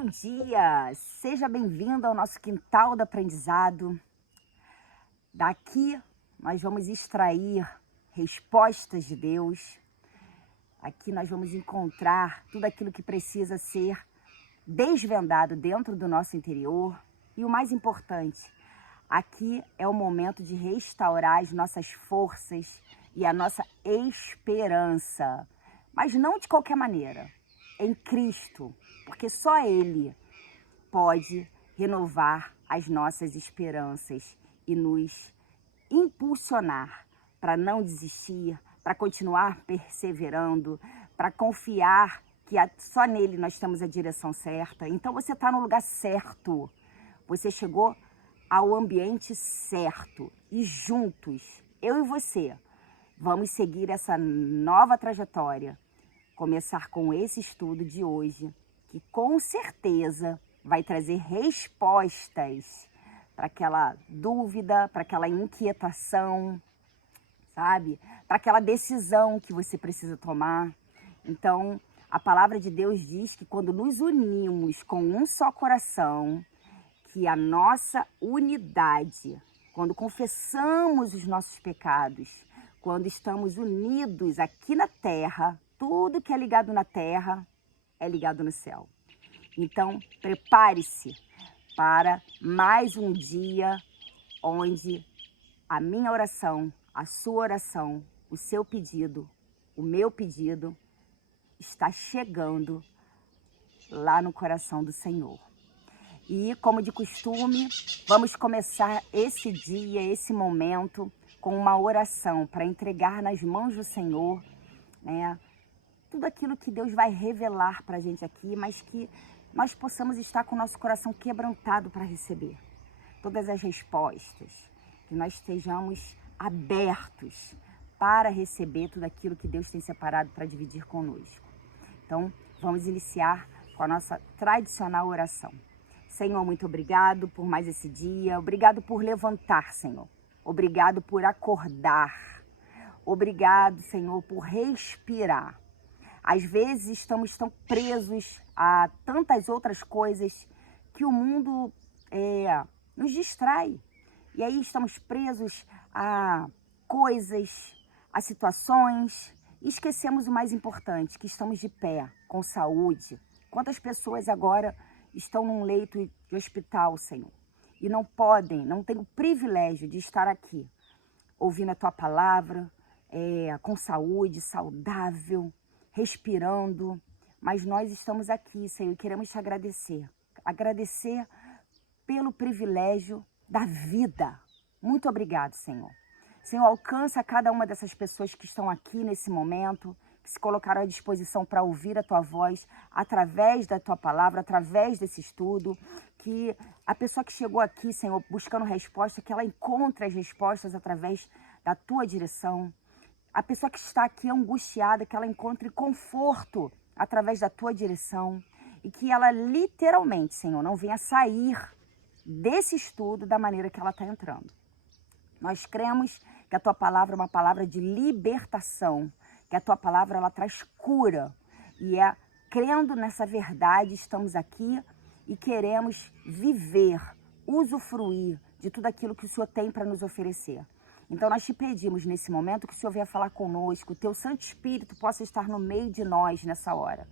Bom dia! Seja bem-vindo ao nosso quintal do aprendizado. Daqui nós vamos extrair respostas de Deus. Aqui nós vamos encontrar tudo aquilo que precisa ser desvendado dentro do nosso interior. E o mais importante, aqui é o momento de restaurar as nossas forças e a nossa esperança. Mas não de qualquer maneira, em Cristo, porque só Ele pode renovar as nossas esperanças e nos impulsionar para não desistir, para continuar perseverando, para confiar que só nele nós temos a direção certa. Então você está no lugar certo, você chegou ao ambiente certo e juntos, eu e você, vamos seguir essa nova trajetória, começar com esse estudo de hoje, que com certeza vai trazer respostas para aquela dúvida, para aquela inquietação, sabe? Para aquela decisão que você precisa tomar. Então, a palavra de Deus diz que quando nos unimos com um só coração, que a nossa unidade, quando confessamos os nossos pecados, quando estamos unidos aqui na terra, tudo que é ligado na terra é ligado no céu. Então, prepare-se para mais um dia onde a minha oração, a sua oração, o seu pedido, o meu pedido está chegando lá no coração do Senhor. E, como de costume, vamos começar esse dia, esse momento, com uma oração para entregar nas mãos do Senhor, né? Tudo aquilo que Deus vai revelar para a gente aqui, mas que nós possamos estar com o nosso coração quebrantado para receber todas as respostas, que nós estejamos abertos para receber tudo aquilo que Deus tem separado para dividir conosco. Então, vamos iniciar com a nossa tradicional oração. Senhor, muito obrigado por mais esse dia, obrigado por levantar, Senhor, obrigado por acordar, obrigado, Senhor, por respirar. Às vezes estamos tão presos a tantas outras coisas que o mundo nos distrai. E aí estamos presos a coisas, a situações, e esquecemos o mais importante, que estamos de pé, com saúde. Quantas pessoas agora estão num leito de hospital, Senhor, e não têm o privilégio de estar aqui, ouvindo a Tua palavra, com saúde, saudável, respirando, mas nós estamos aqui, Senhor, e queremos te agradecer. Agradecer pelo privilégio da vida. Muito obrigado, Senhor. Senhor, alcança cada uma dessas pessoas que estão aqui nesse momento, que se colocaram à disposição para ouvir a Tua voz, através da Tua palavra, através desse estudo, que a pessoa que chegou aqui, Senhor, buscando resposta, que ela encontre as respostas através da Tua direção. A pessoa que está aqui angustiada, que ela encontre conforto através da Tua direção e que ela literalmente, Senhor, não venha sair desse estudo da maneira que ela está entrando. Nós cremos que a Tua palavra é uma palavra de libertação, que a Tua palavra ela traz cura e crendo nessa verdade estamos aqui e queremos viver, usufruir de tudo aquilo que o Senhor tem para nos oferecer. Então nós te pedimos nesse momento que o Senhor venha falar conosco, o Teu Santo Espírito possa estar no meio de nós nessa hora,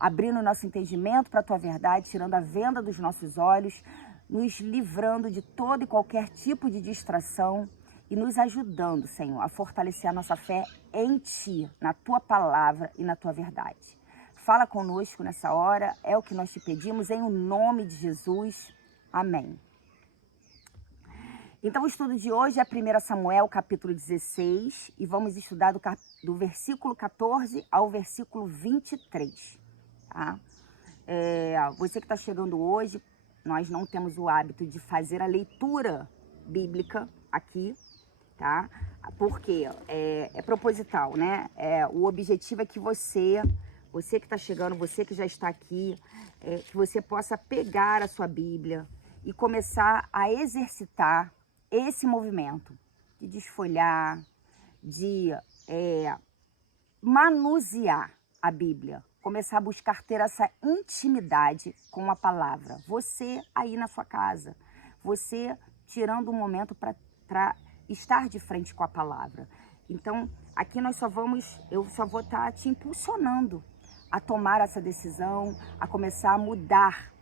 abrindo o nosso entendimento para a Tua verdade, tirando a venda dos nossos olhos, nos livrando de todo e qualquer tipo de distração e nos ajudando, Senhor, a fortalecer a nossa fé em Ti, na Tua palavra e na Tua verdade. Fala conosco nessa hora, é o que nós te pedimos, em o nome de Jesus. Amém. Então, o estudo de hoje é 1 Samuel, capítulo 16, e vamos estudar do versículo 14 ao versículo 23. Tá? Você que está chegando hoje, nós não temos o hábito de fazer a leitura bíblica aqui, tá? Porque é proposital, né? O objetivo é que você que está chegando, você que já está aqui, que você possa pegar a sua Bíblia e começar a exercitar esse movimento de desfolhar, de manusear a Bíblia começar a buscar ter essa intimidade com a palavra. Você aí na sua casa, você tirando um momento para estar de frente com a palavra. Então, aqui eu só vou estar te impulsionando a tomar essa decisão, a começar a mudar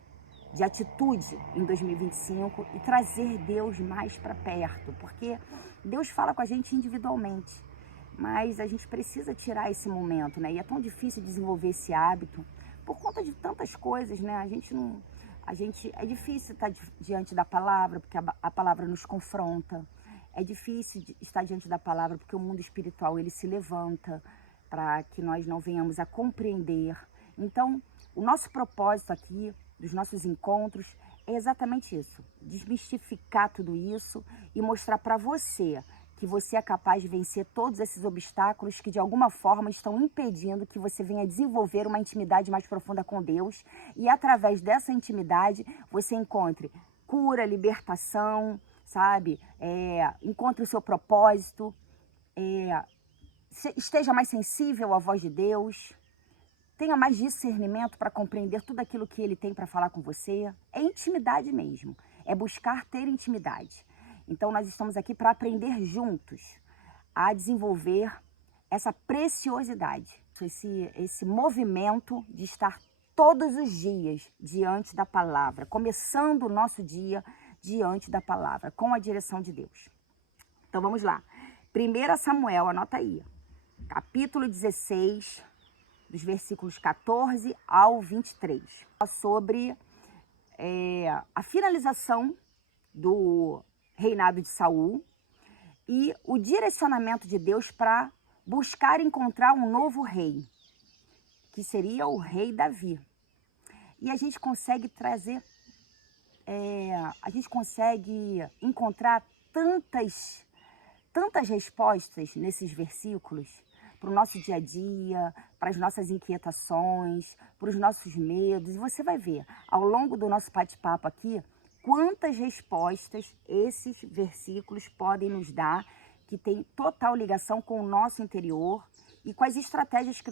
de atitude em 2025 e trazer Deus mais para perto, porque Deus fala com a gente individualmente, mas a gente precisa tirar esse momento, né? E é tão difícil desenvolver esse hábito por conta de tantas coisas, né? É difícil estar diante da palavra, porque a palavra nos confronta. É difícil estar diante da palavra, porque o mundo espiritual ele se levanta para que nós não venhamos a compreender. Então, o nosso propósito aqui dos nossos encontros é exatamente isso, desmistificar tudo isso e mostrar para você que você é capaz de vencer todos esses obstáculos que de alguma forma estão impedindo que você venha desenvolver uma intimidade mais profunda com Deus e através dessa intimidade você encontre cura, libertação, sabe? Encontre o seu propósito, esteja mais sensível à voz de Deus, tenha mais discernimento para compreender tudo aquilo que Ele tem para falar com você. É intimidade mesmo, é buscar ter intimidade. Então nós estamos aqui para aprender juntos a desenvolver essa preciosidade, esse movimento de estar todos os dias diante da palavra, começando o nosso dia diante da palavra, com a direção de Deus. Então vamos lá. 1 Samuel, anota aí, capítulo 16, dos versículos 14 ao 23, sobre a finalização do reinado de Saul e o direcionamento de Deus para buscar encontrar um novo rei, que seria o rei Davi. E a gente consegue trazer, a gente consegue encontrar tantas respostas nesses versículos para o nosso dia a dia, para as nossas inquietações, para os nossos medos. E você vai ver, ao longo do nosso bate-papo aqui, quantas respostas esses versículos podem nos dar, que tem total ligação com o nosso interior e com as estratégias que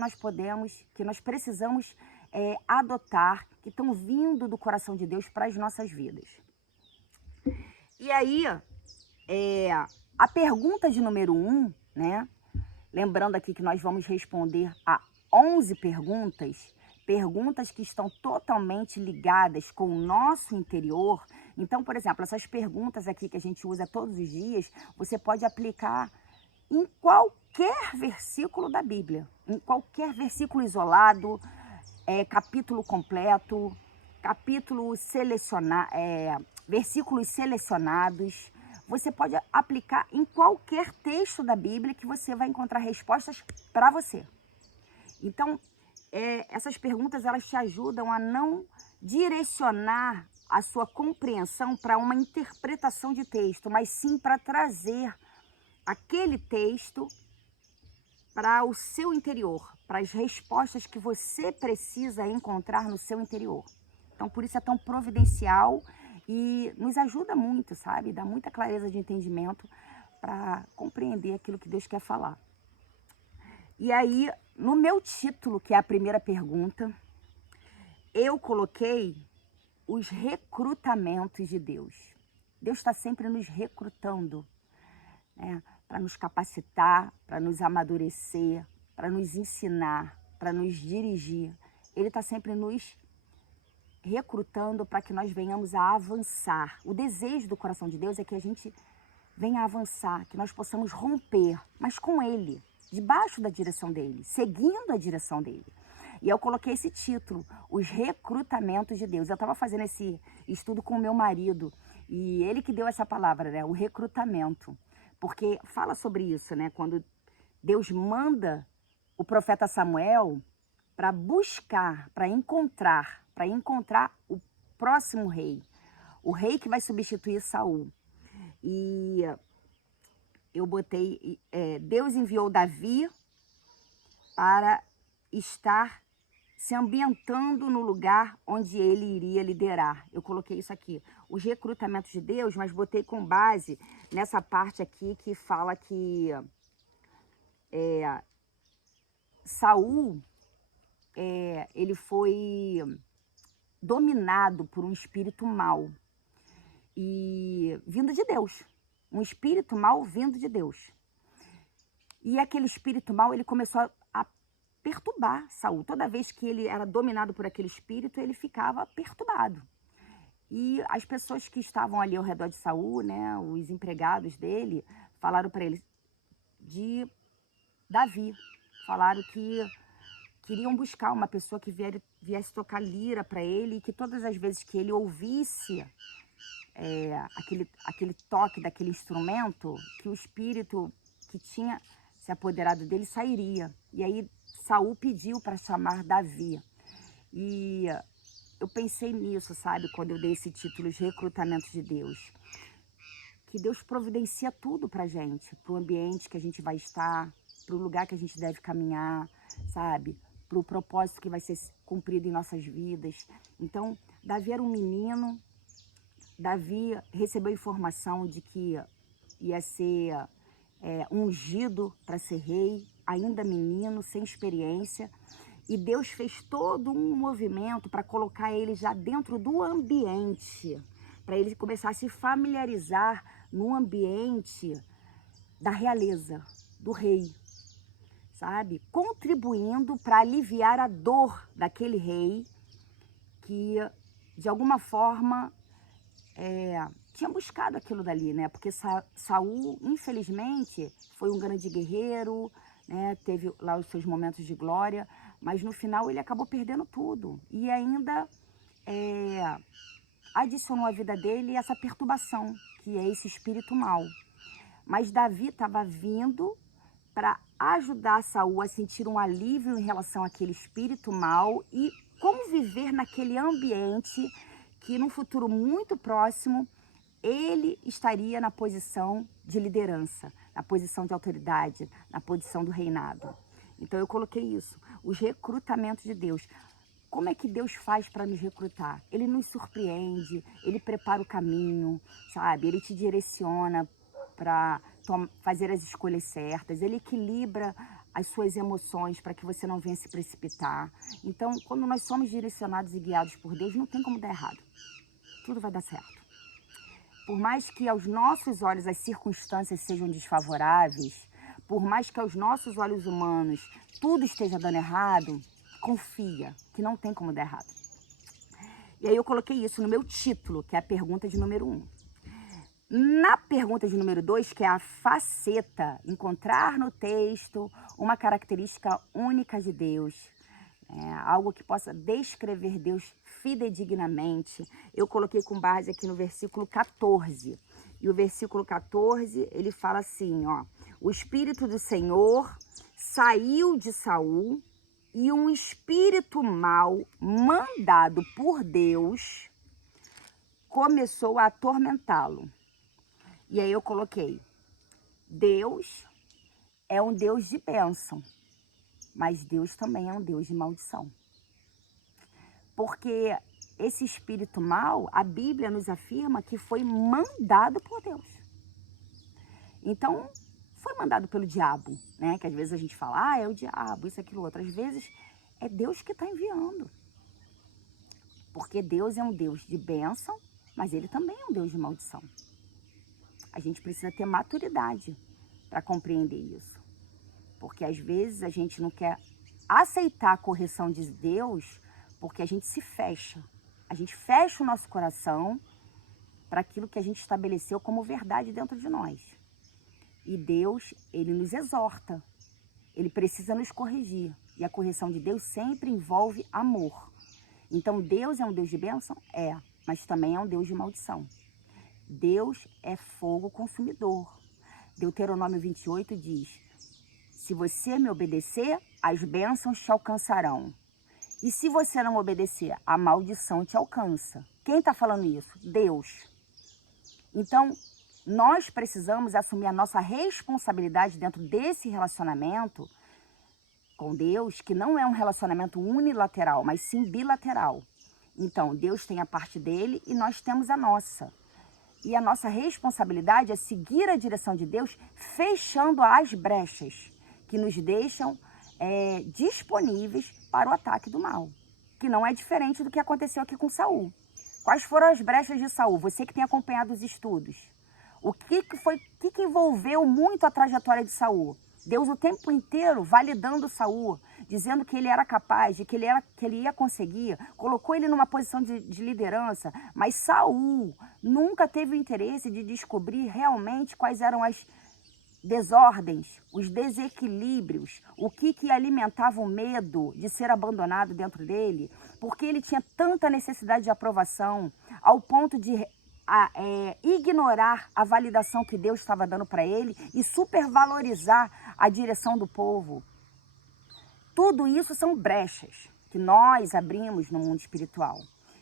nós precisamos adotar, que estão vindo do coração de Deus para as nossas vidas. E aí, a pergunta de número 1, né? Lembrando aqui que nós vamos responder a 11 perguntas que estão totalmente ligadas com o nosso interior. Então, por exemplo, essas perguntas aqui que a gente usa todos os dias, você pode aplicar em qualquer versículo da Bíblia, em qualquer versículo isolado, capítulo completo, versículos selecionados. Você pode aplicar em qualquer texto da Bíblia que você vai encontrar respostas para você. Então, essas perguntas elas te ajudam a não direcionar a sua compreensão para uma interpretação de texto, mas sim para trazer aquele texto para o seu interior, para as respostas que você precisa encontrar no seu interior. Então, por isso é tão providencial e nos ajuda muito, sabe? Dá muita clareza de entendimento para compreender aquilo que Deus quer falar. E aí, no meu título, que é a primeira pergunta, eu coloquei os recrutamentos de Deus. Deus está sempre nos recrutando, né? Para nos capacitar, para nos amadurecer, para nos ensinar, para nos dirigir. Ele está sempre nos recrutando para que nós venhamos a avançar. O desejo do coração de Deus é que a gente venha a avançar, que nós possamos romper, mas com Ele, debaixo da direção dEle, seguindo a direção dEle. E eu coloquei esse título, Os Recrutamentos de Deus. Eu estava fazendo esse estudo com o meu marido e ele que deu essa palavra, né? O recrutamento. Porque fala sobre isso, né? Quando Deus manda o profeta Samuel para buscar, para encontrar o próximo rei, o rei que vai substituir Saul. E eu botei, Deus enviou Davi para estar se ambientando no lugar onde ele iria liderar. Eu coloquei isso aqui, os recrutamentos de Deus, mas botei com base nessa parte aqui que fala que Saul ele foi dominado por um espírito mau e vindo de Deus, um espírito mau vindo de Deus. E aquele espírito mau, ele começou a perturbar Saul. Toda vez que ele era dominado por aquele espírito, ele ficava perturbado. E as pessoas que estavam ali ao redor de Saul, né, os empregados dele, falaram para ele de Davi. Falaram que queriam buscar uma pessoa que viesse tocar lira para ele, e que todas as vezes que ele ouvisse aquele toque daquele instrumento, que o espírito que tinha se apoderado dele sairia. E aí Saul pediu para chamar Davi. E eu pensei nisso, sabe, quando eu dei esse título de Recrutamento de Deus. Que Deus providencia tudo pra gente, pro ambiente que a gente vai estar, pro lugar que a gente deve caminhar, sabe? Pro propósito que vai ser cumprido em nossas vidas. Então, Davi era um menino, Davi recebeu informação de que ia ser ungido para ser rei, ainda menino, sem experiência. E Deus fez todo um movimento para colocar ele já dentro do ambiente, para ele começar a se familiarizar no ambiente da realeza, do rei, sabe? Contribuindo para aliviar a dor daquele rei que, de alguma forma, tinha buscado aquilo dali, né? Porque Saul, infelizmente, foi um grande guerreiro, né? Teve lá os seus momentos de glória, mas no final ele acabou perdendo tudo. E ainda adicionou à vida dele essa perturbação, que é esse espírito mau. Mas Davi estava vindo para ajudar Saul a sentir um alívio em relação àquele espírito mau e como viver naquele ambiente que, num futuro muito próximo, ele estaria na posição de liderança, na posição de autoridade, na posição do reinado. Então eu coloquei isso, os recrutamentos de Deus. Como é que Deus faz para nos recrutar? Ele nos surpreende, ele prepara o caminho, sabe? Ele te direciona para fazer as escolhas certas, ele equilibra as suas emoções para que você não venha se precipitar. Então, quando nós somos direcionados e guiados por Deus, não tem como dar errado. Tudo vai dar certo. Por mais que aos nossos olhos as circunstâncias sejam desfavoráveis, por mais que aos nossos olhos humanos tudo esteja dando errado, confia que não tem como dar errado. E aí eu coloquei isso no meu título, que é a pergunta de número 1. Na pergunta de número 2, que é a faceta, encontrar no texto uma característica única de Deus, algo que possa descrever Deus fidedignamente, eu coloquei com base aqui no versículo 14. E o versículo 14, ele fala assim, ó: o Espírito do Senhor saiu de Saul e um espírito mau, mandado por Deus, começou a atormentá-lo. E aí eu coloquei, Deus é um Deus de bênção, mas Deus também é um Deus de maldição. Porque esse espírito mau, a Bíblia nos afirma que foi mandado por Deus. Então, foi mandado pelo diabo, né? Que às vezes a gente fala, é o diabo, isso, aquilo, outro. Às vezes é Deus que está enviando. Porque Deus é um Deus de bênção, mas ele também é um Deus de maldição. A gente precisa ter maturidade para compreender isso. Porque às vezes a gente não quer aceitar a correção de Deus porque a gente se fecha. A gente fecha o nosso coração para aquilo que a gente estabeleceu como verdade dentro de nós. E Deus, ele nos exorta. Ele precisa nos corrigir. E a correção de Deus sempre envolve amor. Então Deus é um Deus de bênção? É, mas também é um Deus de maldição. Deus é fogo consumidor. Deuteronômio 28 diz, se você me obedecer, as bênçãos te alcançarão. E se você não obedecer, a maldição te alcança. Quem está falando isso? Deus. Então, nós precisamos assumir a nossa responsabilidade dentro desse relacionamento com Deus, que não é um relacionamento unilateral, mas sim bilateral. Então, Deus tem a parte dele e nós temos a nossa. E a nossa responsabilidade é seguir a direção de Deus, fechando as brechas que nos deixam disponíveis para o ataque do mal, que não é diferente do que aconteceu aqui com Saul. Quais foram as brechas de Saul? Você que tem acompanhado os estudos. O que envolveu muito a trajetória de Saul? Deus o tempo inteiro validando Saul, dizendo que ele era capaz, de que ele ia conseguir, colocou ele numa posição de liderança, mas Saul nunca teve o interesse de descobrir realmente quais eram as desordens, os desequilíbrios, o que alimentava o medo de ser abandonado dentro dele, porque ele tinha tanta necessidade de aprovação, ao ponto de ignorar a validação que Deus estava dando para ele e supervalorizar a direção do povo. Tudo isso são brechas que nós abrimos no mundo espiritual.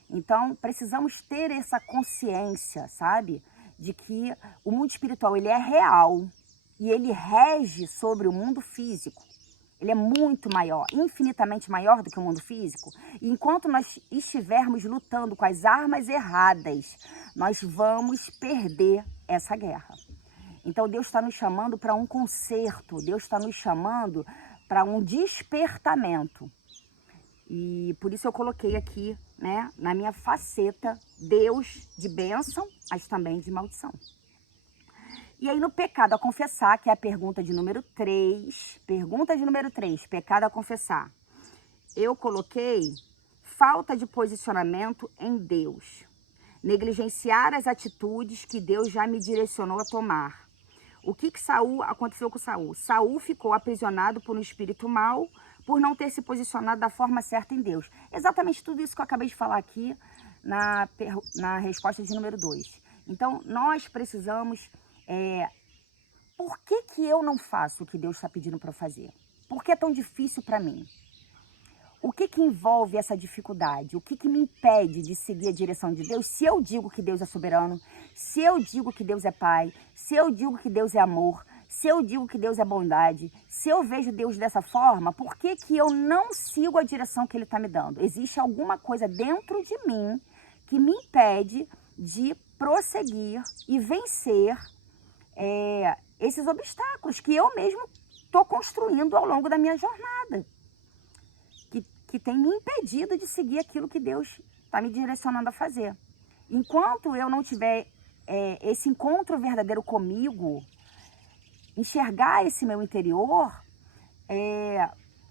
Então, precisamos ter essa consciência, sabe? De que o mundo espiritual, ele é real e ele rege sobre o mundo físico. Ele é muito maior, infinitamente maior do que o mundo físico. E enquanto nós estivermos lutando com as armas erradas, nós vamos perder essa guerra. Então Deus está nos chamando para um conserto, Deus está nos chamando para um despertamento. E por isso eu coloquei aqui, né, na minha faceta, Deus de bênção, mas também de maldição. E aí no pecado a confessar, que é a pergunta de número 3, pecado a confessar. Eu coloquei falta de posicionamento em Deus. Negligenciar as atitudes que Deus já me direcionou a tomar. O que aconteceu com Saul? Saul ficou aprisionado por um espírito mau, por não ter se posicionado da forma certa em Deus. Exatamente tudo isso que eu acabei de falar aqui na resposta de número 2. Então, nós precisamos... por que eu não faço o que Deus está pedindo para eu fazer? Por que é tão difícil para mim? O que envolve essa dificuldade? O que me impede de seguir a direção de Deus? Se eu digo que Deus é soberano, se eu digo que Deus é Pai, se eu digo que Deus é amor, se eu digo que Deus é bondade, se eu vejo Deus dessa forma, por que eu não sigo a direção que Ele está me dando? Existe alguma coisa dentro de mim que me impede de prosseguir e vencer esses obstáculos que eu mesmo estou construindo ao longo da minha jornada, que tem me impedido de seguir aquilo que Deus está me direcionando a fazer. Enquanto eu não tiver esse encontro verdadeiro comigo, enxergar esse meu interior,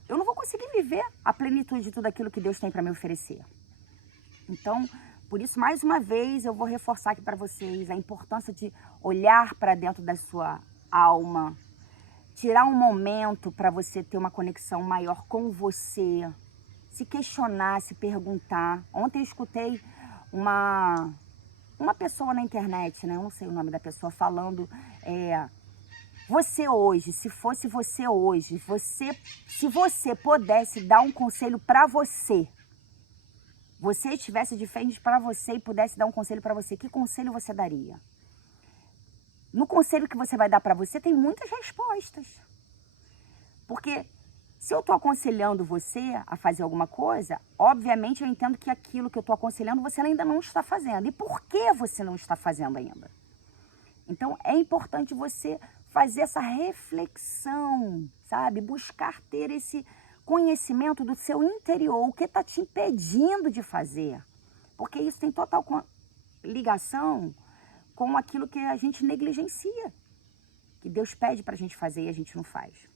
eu não vou conseguir viver a plenitude de tudo aquilo que Deus tem para me oferecer. Então, por isso, mais uma vez, eu vou reforçar aqui para vocês a importância de olhar para dentro da sua alma, tirar um momento para você ter uma conexão maior com você, se questionar, se perguntar. Ontem eu escutei uma pessoa na internet, né? Eu não sei o nome da pessoa, falando, você hoje, se fosse você hoje, se você pudesse dar um conselho para você estivesse de frente para você e pudesse dar um conselho para você, que conselho você daria? No conselho que você vai dar para você, tem muitas respostas. Porque se eu estou aconselhando você a fazer alguma coisa, obviamente eu entendo que aquilo que eu estou aconselhando você ainda não está fazendo. E por que você não está fazendo ainda? Então, é importante você fazer essa reflexão, sabe? Buscar ter esse conhecimento do seu interior, o que está te impedindo de fazer. Porque isso tem total ligação com aquilo que a gente negligencia, que Deus pede para a gente fazer e a gente não faz.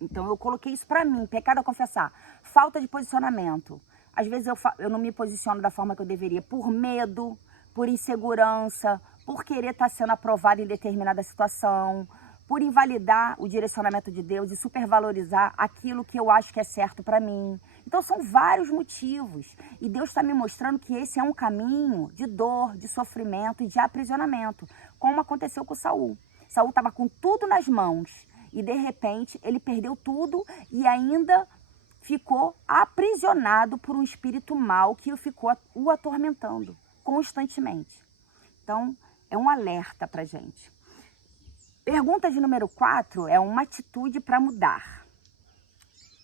Então eu coloquei isso para mim, pecado a confessar, falta de posicionamento. Às vezes eu não me posiciono da forma que eu deveria, por medo, por insegurança, por querer estar sendo aprovado em determinada situação, por invalidar o direcionamento de Deus e supervalorizar aquilo que eu acho que é certo para mim. Então são vários motivos. E Deus está me mostrando que esse é um caminho de dor, de sofrimento e de aprisionamento, como aconteceu com Saul. Saul estava com tudo nas mãos e de repente ele perdeu tudo e ainda ficou aprisionado por um espírito mau que ficou o atormentando constantemente. Então é um alerta para a gente. Pergunta de número 4 é uma atitude para mudar.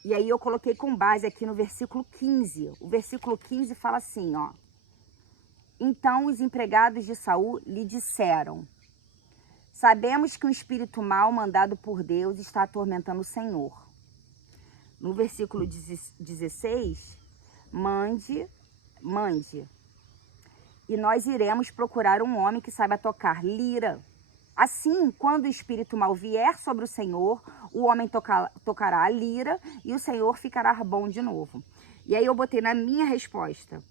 E aí eu coloquei com base aqui no versículo 15. O versículo 15 fala assim, ó. Então os empregados de Saul lhe disseram: sabemos que um espírito mau mandado por Deus está atormentando o Senhor. no versículo 16, mande, e nós iremos procurar um homem que saiba tocar lira. Assim, quando o espírito mal vier sobre o Senhor, o homem tocará a lira e o Senhor ficará bom de novo. E aí eu botei na minha resposta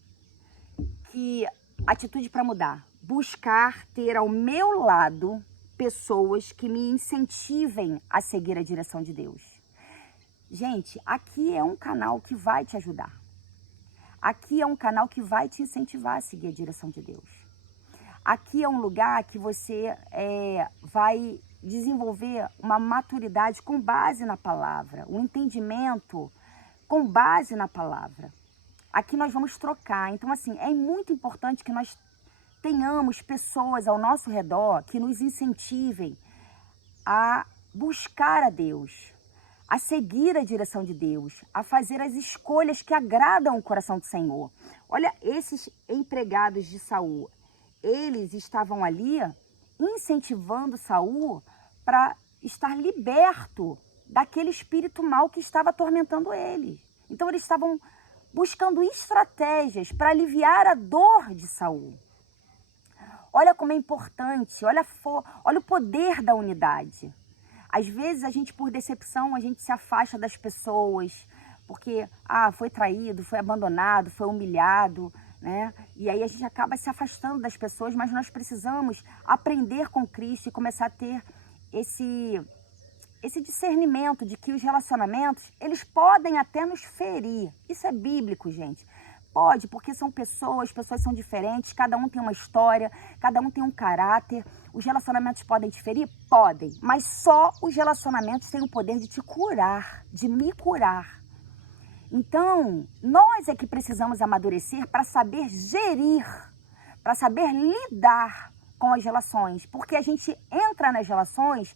que atitude para mudar. Buscar ter ao meu lado pessoas que me incentivem a seguir a direção de Deus. Gente, aqui é um canal que vai te ajudar. Aqui é um canal que vai te incentivar a seguir a direção de Deus. Aqui é um lugar que você vai desenvolver uma maturidade com base na palavra, um entendimento com base na palavra. Aqui nós vamos trocar. Então, assim, é muito importante que nós tenhamos pessoas ao nosso redor que nos incentivem a buscar a Deus, a seguir a direção de Deus, a fazer as escolhas que agradam o coração do Senhor. Olha, esses empregados de Saul, eles estavam ali incentivando Saul para estar liberto daquele espírito mau que estava atormentando ele. Então eles estavam buscando estratégias para aliviar a dor de Saul. Olha como é importante, olha o poder da unidade. Às vezes a gente, por decepção, a gente se afasta das pessoas, porque foi traído, foi abandonado, foi humilhado, né? E aí a gente acaba se afastando das pessoas, mas nós precisamos aprender com Cristo e começar a ter esse discernimento de que os relacionamentos, eles podem até nos ferir. Isso é bíblico, gente. Pode, porque são pessoas são diferentes, cada um tem uma história, cada um tem um caráter. Os relacionamentos podem te ferir? Podem, mas só os relacionamentos têm o poder de te curar, de me curar. Então, nós é que precisamos amadurecer para saber gerir, para saber lidar com as relações, porque a gente entra nas relações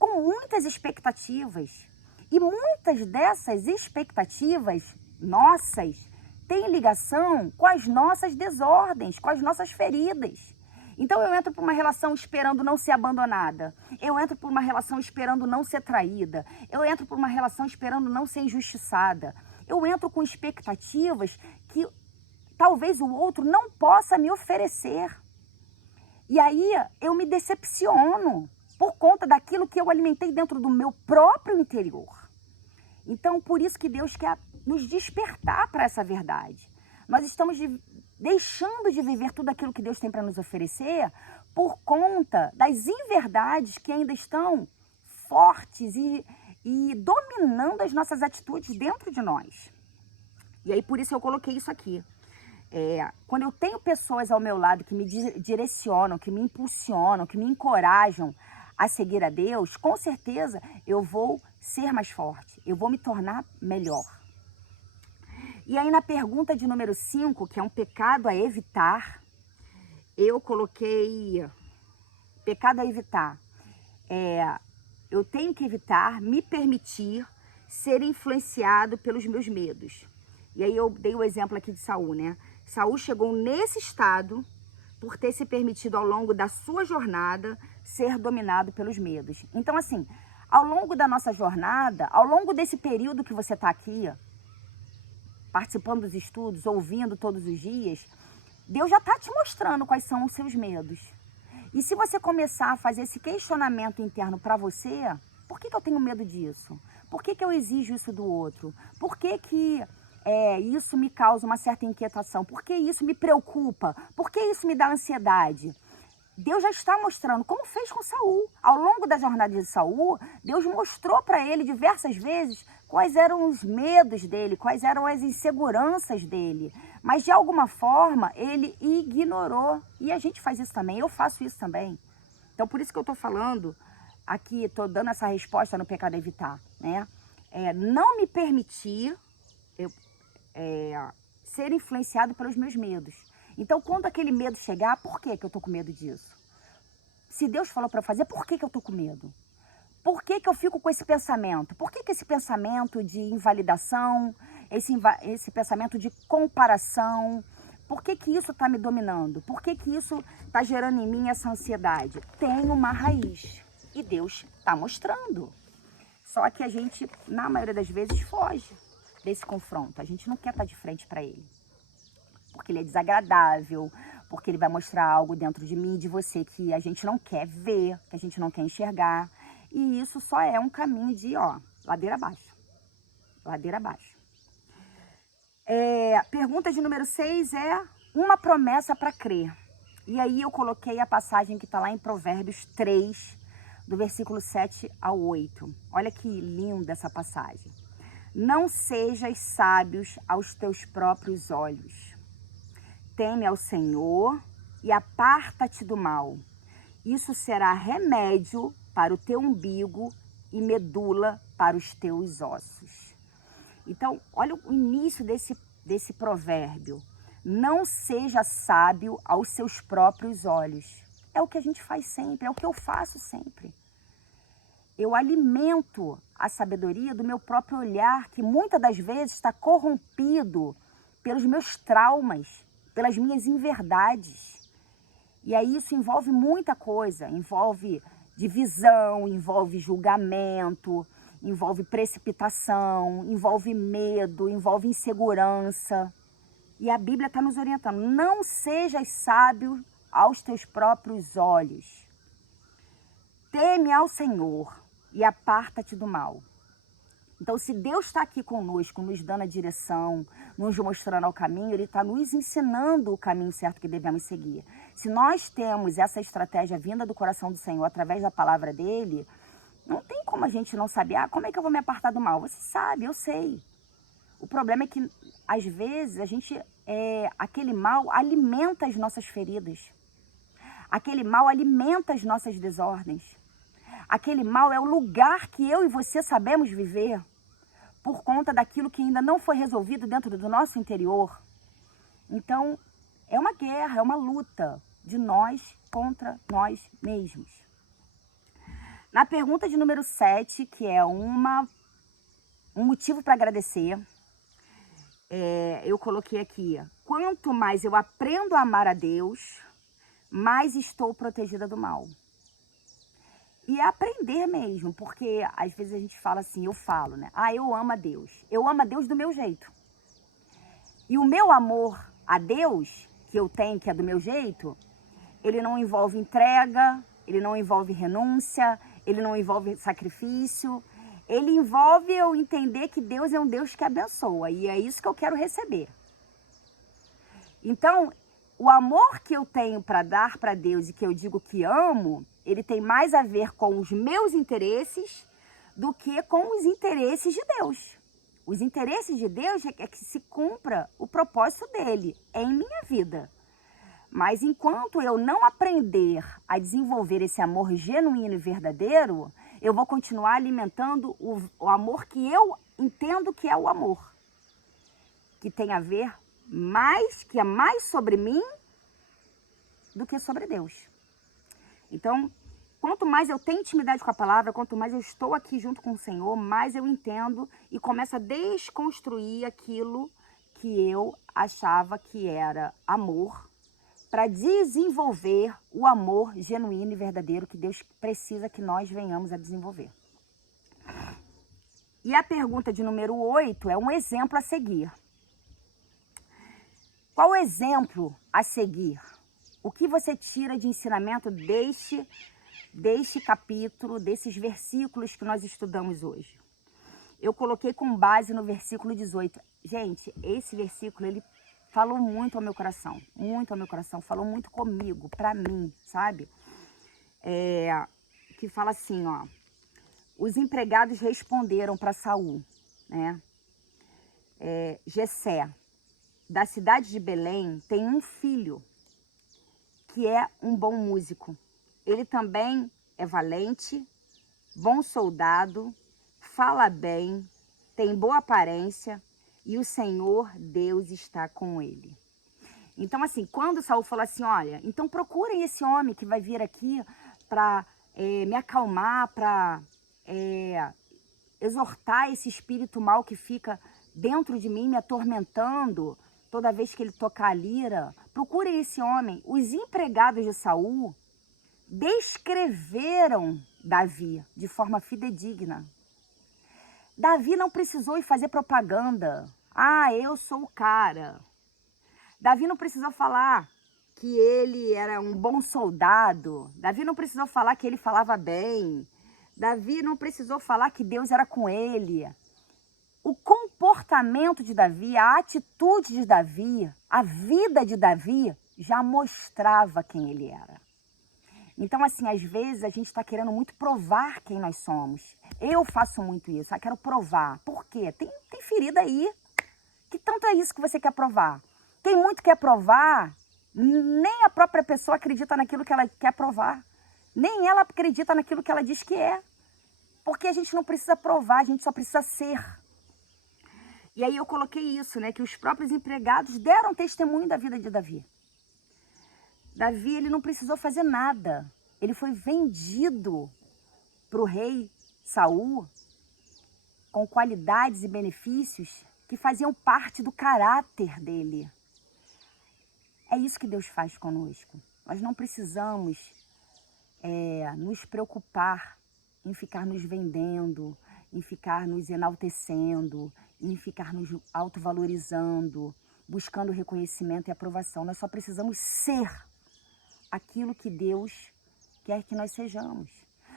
com muitas expectativas e muitas dessas expectativas nossas têm ligação com as nossas desordens, com as nossas feridas. Então eu entro por uma relação esperando não ser abandonada, eu entro por uma relação esperando não ser traída, eu entro por uma relação esperando não ser injustiçada, eu entro com expectativas que talvez o outro não possa me oferecer. E aí eu me decepciono por conta daquilo que eu alimentei dentro do meu próprio interior. Então, por isso que Deus quer nos despertar para essa verdade. Nós estamos deixando de viver tudo aquilo que Deus tem para nos oferecer por conta das inverdades que ainda estão fortes e dominando as nossas atitudes dentro de nós. E aí, por isso eu coloquei isso aqui. Quando eu tenho pessoas ao meu lado que me direcionam, que me impulsionam, que me encorajam a seguir a Deus, com certeza eu vou ser mais forte, eu vou me tornar melhor. E aí na pergunta de número 5, que é um pecado a evitar, eu coloquei pecado a evitar. Eu tenho que evitar me permitir ser influenciado pelos meus medos. E aí eu dei o exemplo aqui de Saul, né? Saul chegou nesse estado por ter se permitido ao longo da sua jornada ser dominado pelos medos. Então, assim, ao longo da nossa jornada, ao longo desse período que você está aqui, participando dos estudos, ouvindo todos os dias, Deus já está te mostrando quais são os seus medos. E se você começar a fazer esse questionamento interno para você, por que eu tenho medo disso? Por que eu exijo isso do outro? Por que isso me causa uma certa inquietação? Por que isso me preocupa? Por que isso me dá ansiedade? Deus já está mostrando, como fez com Saul. Ao longo da jornada de Saul, Deus mostrou para ele diversas vezes quais eram os medos dele, quais eram as inseguranças dele. Mas de alguma forma ele ignorou. E a gente faz isso também, eu faço isso também. Então por isso que eu estou falando aqui, estou dando essa resposta no pecado a evitar, né? Não me permitir ser influenciado pelos meus medos. Então, quando aquele medo chegar, por que eu estou com medo disso? Se Deus falou para fazer, por que eu estou com medo? Por que eu fico com esse pensamento? Por que esse pensamento de invalidação, esse pensamento de comparação, por que isso está me dominando? Por que isso está gerando em mim essa ansiedade? Tem uma raiz e Deus está mostrando. Só que a gente, na maioria das vezes, foge desse confronto. A gente não quer estar de frente para ele. Porque ele é desagradável, porque ele vai mostrar algo dentro de mim e de você que a gente não quer ver, que a gente não quer enxergar. E isso só é um caminho de, ladeira abaixo. Ladeira abaixo. Pergunta de número 6 é uma promessa para crer. E aí eu coloquei a passagem que está lá em Provérbios 3, do versículo 7 ao 8. Olha que linda essa passagem. Não sejas sábios aos teus próprios olhos. Teme ao Senhor e aparta-te do mal. Isso será remédio para o teu umbigo e medula para os teus ossos. Então, olha o início desse provérbio. Não seja sábio aos seus próprios olhos. É o que a gente faz sempre, é o que eu faço sempre. Eu alimento a sabedoria do meu próprio olhar, que muitas das vezes está corrompido pelos meus traumas, pelas minhas inverdades. E aí isso envolve muita coisa, envolve divisão, envolve julgamento, envolve precipitação, envolve medo, envolve insegurança. E a Bíblia está nos orientando, não sejas sábio aos teus próprios olhos. Teme ao Senhor e aparta-te do mal. Então, se Deus está aqui conosco, nos dando a direção, nos mostrando o caminho, Ele está nos ensinando o caminho certo que devemos seguir. Se nós temos essa estratégia vinda do coração do Senhor, através da palavra dEle, não tem como a gente não saber, como é que eu vou me apartar do mal? Você sabe, eu sei. O problema é que, às vezes, aquele mal alimenta as nossas feridas. Aquele mal alimenta as nossas desordens. Aquele mal é o lugar que eu e você sabemos viver por conta daquilo que ainda não foi resolvido dentro do nosso interior. Então, é uma guerra, é uma luta de nós contra nós mesmos. Na pergunta de número 7, que é um motivo para agradecer, eu coloquei aqui, quanto mais eu aprendo a amar a Deus, mais estou protegida do mal. E é aprender mesmo, porque às vezes a gente fala assim, eu falo, né? Eu amo a Deus. Eu amo a Deus do meu jeito. E o meu amor a Deus, que eu tenho, que é do meu jeito, ele não envolve entrega, ele não envolve renúncia, ele não envolve sacrifício. Ele envolve eu entender que Deus é um Deus que abençoa. E é isso que eu quero receber. Então, o amor que eu tenho para dar para Deus e que eu digo que amo, ele tem mais a ver com os meus interesses do que com os interesses de Deus. Os interesses de Deus é que se cumpra o propósito dele em minha vida. Mas enquanto eu não aprender a desenvolver esse amor genuíno e verdadeiro, eu vou continuar alimentando o amor que eu entendo que é o amor. Que tem a ver que é mais sobre mim do que sobre Deus. Então, quanto mais eu tenho intimidade com a palavra, quanto mais eu estou aqui junto com o Senhor, mais eu entendo e começo a desconstruir aquilo que eu achava que era amor, para desenvolver o amor genuíno e verdadeiro que Deus precisa que nós venhamos a desenvolver. E a pergunta de número 8 é um exemplo a seguir. Qual o exemplo a seguir? O que você tira de ensinamento deste capítulo, desses versículos que nós estudamos hoje? Eu coloquei com base no versículo 18. Gente, esse versículo, ele falou muito ao meu coração, falou muito comigo, para mim, sabe? Que fala assim, os empregados responderam para Saul, né? Jessé, da cidade de Belém, tem um filho que é um bom músico. Ele também é valente, bom soldado, fala bem, tem boa aparência e o Senhor Deus está com ele. Então, assim, quando Saul falou assim, olha, então procurem esse homem que vai vir aqui para me acalmar, para exortar esse espírito mal que fica dentro de mim, me atormentando toda vez que ele tocar a lira. Procurem esse homem. Os empregados de Saul descreveram Davi de forma fidedigna. Davi não precisou ir fazer propaganda. Ah, eu sou o cara. Davi não precisou falar que ele era um bom soldado. Davi não precisou falar que ele falava bem. Davi não precisou falar que Deus era com ele. O comportamento de Davi, a atitude de Davi, a vida de Davi já mostrava quem ele era. Então, assim, às vezes a gente está querendo muito provar quem nós somos. Eu faço muito isso, quero provar. Por quê? Tem ferida aí. Que tanto é isso que você quer provar? Quem muito quer provar, nem a própria pessoa acredita naquilo que ela quer provar. Nem ela acredita naquilo que ela diz que é. Porque a gente não precisa provar, a gente só precisa ser. E aí eu coloquei isso, né? Que os próprios empregados deram testemunho da vida de Davi. Davi, ele não precisou fazer nada. Ele foi vendido para o rei Saul com qualidades e benefícios que faziam parte do caráter dele. É isso que Deus faz conosco. Nós não precisamos nos preocupar em ficar nos vendendo, em ficar nos enaltecendo, em ficar nos autovalorizando, buscando reconhecimento e aprovação. Nós só precisamos ser aquilo que Deus quer que nós sejamos.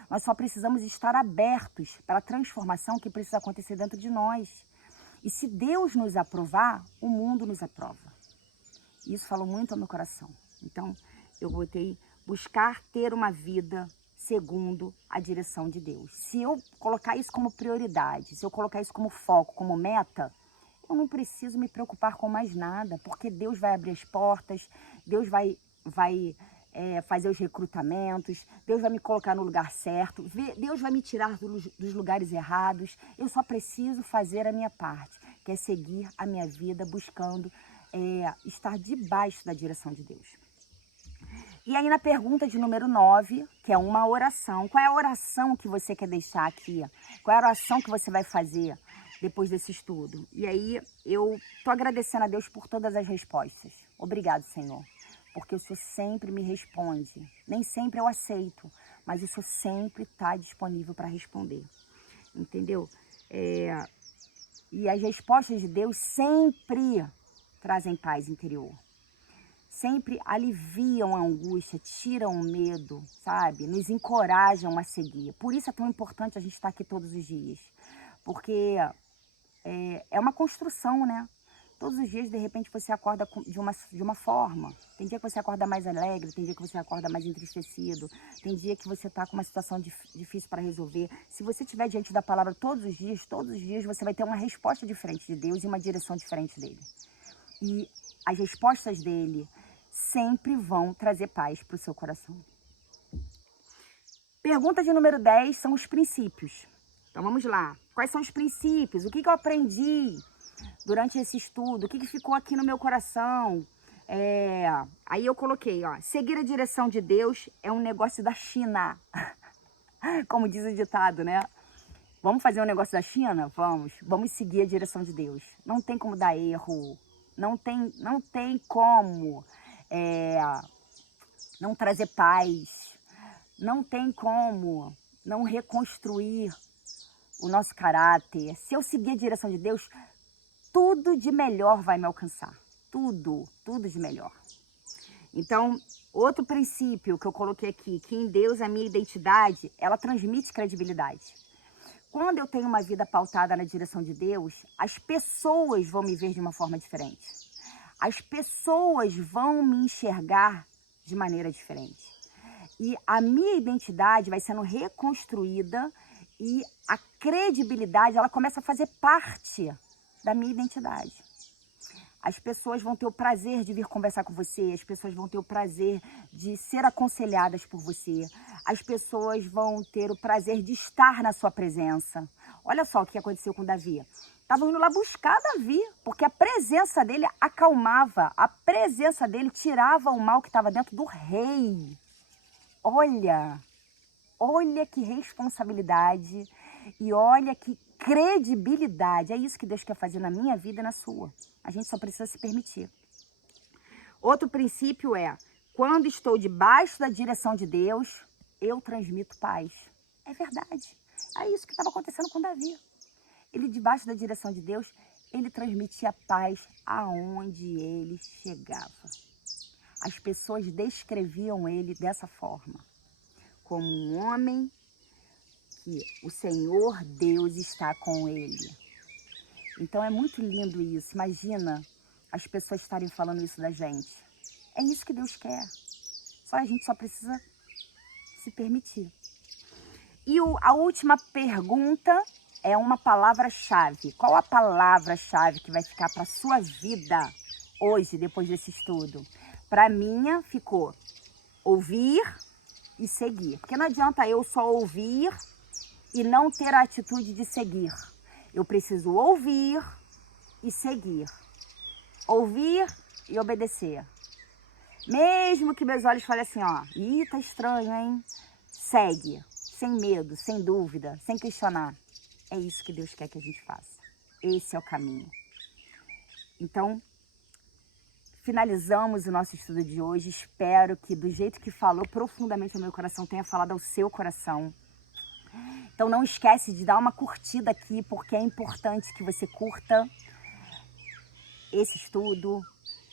Nós só precisamos estar abertos para a transformação que precisa acontecer dentro de nós. E se Deus nos aprovar, o mundo nos aprova. Isso falou muito ao meu coração. Então, eu botei buscar ter uma vida segundo a direção de Deus. Se eu colocar isso como prioridade, se eu colocar isso como foco, como meta, eu não preciso me preocupar com mais nada, porque Deus vai abrir as portas, Deus vai fazer os recrutamentos, Deus vai me colocar no lugar certo, Deus vai me tirar dos lugares errados. Eu só preciso fazer a minha parte, que é seguir a minha vida buscando estar debaixo da direção de Deus. E aí na pergunta de número 9, que é uma oração, qual é a oração que você quer deixar aqui? Qual é a oração que você vai fazer depois desse estudo? E aí eu estou agradecendo a Deus por todas as respostas. Obrigado, Senhor, porque o Senhor sempre me responde. Nem sempre eu aceito, mas o Senhor sempre está disponível para responder. Entendeu? E as respostas de Deus sempre trazem paz interior. Sempre aliviam a angústia, tiram o medo, sabe? Nos encorajam a seguir. Por isso é tão importante a gente estar aqui todos os dias. Porque é uma construção, né? Todos os dias, de repente, você acorda de uma forma. Tem dia que você acorda mais alegre, tem dia que você acorda mais entristecido, tem dia que você está com uma situação difícil para resolver. Se você estiver diante da palavra todos os dias você vai ter uma resposta diferente de Deus e uma direção diferente dele. E as respostas dele sempre vão trazer paz para o seu coração. Pergunta de número 10 são os princípios. Então vamos lá. Quais são os princípios? O que eu aprendi durante esse estudo? O que ficou aqui no meu coração? Aí eu coloquei, seguir a direção de Deus é um negócio da China. Como diz o ditado, né? Vamos fazer um negócio da China? Vamos seguir a direção de Deus. Não tem como dar erro. Não tem como não trazer paz. Não tem como não reconstruir o nosso caráter. Se eu seguir a direção de Deus, tudo de melhor vai me alcançar. Tudo de melhor. Então, outro princípio que eu coloquei aqui, que em Deus a minha identidade, ela transmite credibilidade. Quando eu tenho uma vida pautada na direção de Deus, as pessoas vão me ver de uma forma diferente. As pessoas vão me enxergar de maneira diferente. E a minha identidade vai sendo reconstruída e a credibilidade, ela começa a fazer parte da minha identidade. As pessoas vão ter o prazer de vir conversar com você, as pessoas vão ter o prazer de ser aconselhadas por você, as pessoas vão ter o prazer de estar na sua presença. Olha só o que aconteceu com Davi. Estavam indo lá buscar Davi, porque a presença dele acalmava, a presença dele tirava o mal que estava dentro do rei. Olha que responsabilidade e olha que credibilidade. É isso que Deus quer fazer na minha vida e na sua. A gente só precisa se permitir. Outro princípio é, quando estou debaixo da direção de Deus, eu transmito paz. É verdade. É isso que estava acontecendo com Davi. ele debaixo da direção de Deus, ele transmitia paz aonde ele chegava. As pessoas descreviam ele dessa forma, como um homem que o Senhor Deus está com ele. Então é muito lindo isso. Imagina as pessoas estarem falando isso da gente. É isso que Deus quer. A gente só precisa se permitir. E a última pergunta é uma palavra-chave. Qual a palavra-chave que vai ficar para a sua vida hoje, depois desse estudo? Para minha, ficou ouvir e seguir. Porque não adianta eu só ouvir e não ter a atitude de seguir. Eu preciso ouvir e seguir. Ouvir e obedecer. Mesmo que meus olhos falem assim, ó, ih, tá estranho, hein? Segue, sem medo, sem dúvida, sem questionar. É isso que Deus quer que a gente faça. Esse é o caminho. Então, finalizamos o nosso estudo de hoje. Espero que, do jeito que falou profundamente ao meu coração, tenha falado ao seu coração. Então, não esquece de dar uma curtida aqui, porque é importante que você curta esse estudo.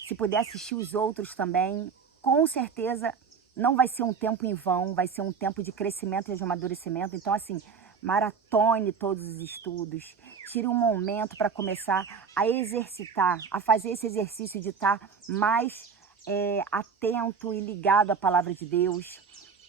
Se puder assistir os outros também, com certeza não vai ser um tempo em vão, vai ser um tempo de crescimento e de amadurecimento. Então, assim, maratone todos os estudos, tire um momento para começar a exercitar, a fazer esse exercício de estar mais atento e ligado à palavra de Deus.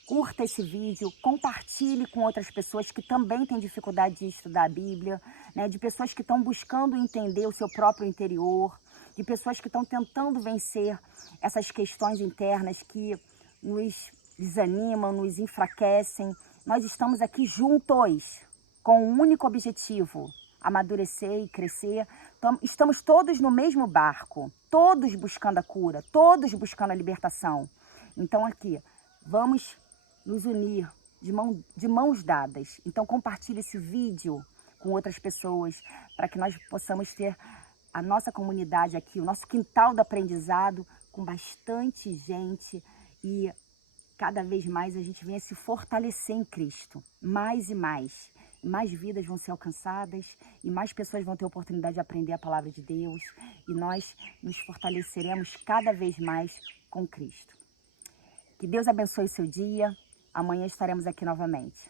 Curta esse vídeo, compartilhe com outras pessoas que também têm dificuldade de estudar a Bíblia, né? De pessoas que estão buscando entender o seu próprio interior, de pessoas que estão tentando vencer essas questões internas que nos desanimam, nos enfraquecem. Nós estamos aqui juntos, com um único objetivo, amadurecer e crescer. Estamos todos no mesmo barco, todos buscando a cura, todos buscando a libertação. Então aqui, vamos nos unir de mãos dadas. Então compartilhe esse vídeo com outras pessoas, para que nós possamos ter a nossa comunidade aqui, o nosso quintal do aprendizado, com bastante gente e cada vez mais a gente venha se fortalecer em Cristo, mais e mais. Mais vidas vão ser alcançadas e mais pessoas vão ter a oportunidade de aprender a palavra de Deus e nós nos fortaleceremos cada vez mais com Cristo. Que Deus abençoe o seu dia. Amanhã estaremos aqui novamente.